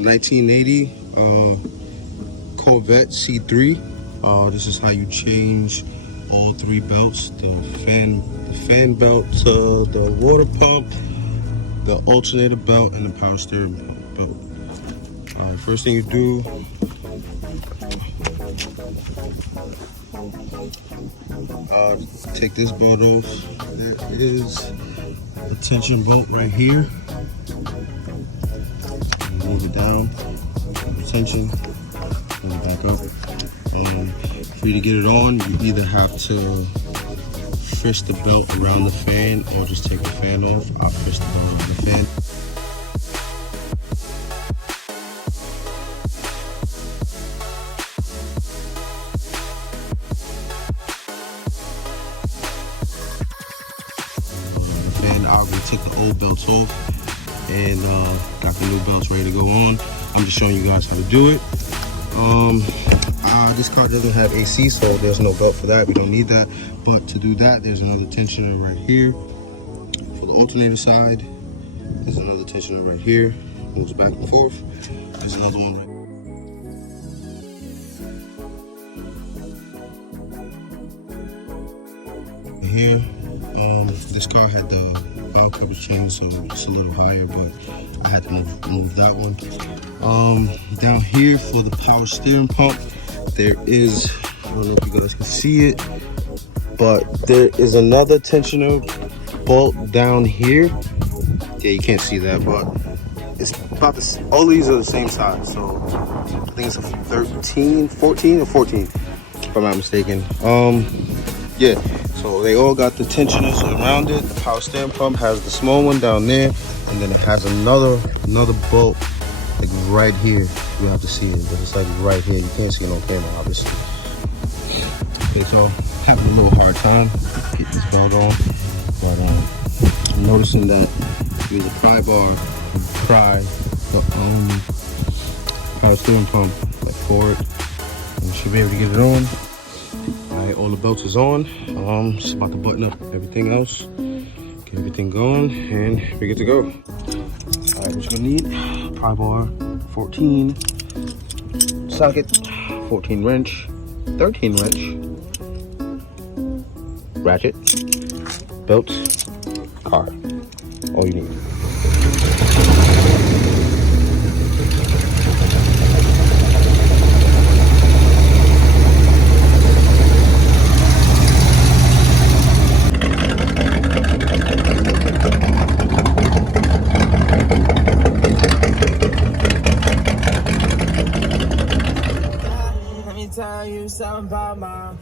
a 1980 Corvette C3. This is how you change all three belts: the fan belt, the water pump, the alternator belt, and the power steering belt. First thing you do, take this belt off. There is a tension bolt right here. Move it down, the tension, move it back up. For you to get it on, you either have to fish the belt around the fan or just take the fan off. I'll fish the belt around the fan. I'm gonna take the old belts off and got the new belts ready to go on. I'm just showing you guys how to do it. This car doesn't have AC, so there's no belt for that. We don't need that. But to do that, there's another tensioner right here. For the alternator side, there's another tensioner right here. Moves back and forth. There's another one right here. This car had the valve coverage change, so it's a little higher, but I had to move that one. Down here for the power steering pump, there is, I don't know if you guys can see it, but there is another tensioner bolt down here. Yeah, you can't see that, but it's about the, all these are the same size, so I think it's a 14 or 14, if I'm not mistaken. Yeah, so they all got the tensioners around it. The power steering pump has the small one down there, and then it has another bolt like right here. You have to see it, but it's like right here. You can't see it on camera, obviously. Okay, so having a little hard time getting this belt on, but I'm noticing that there's a pry bar to pry the power steering pump like forward, and you should be able to get it on. Alright, all the belts is on. Just about to button up everything else, get everything going, and we're good to go. Alright, what you're gonna need: pry bar, 14, socket, 14 wrench, 13 wrench, ratchet, belts, car. All you need. Tell you something about my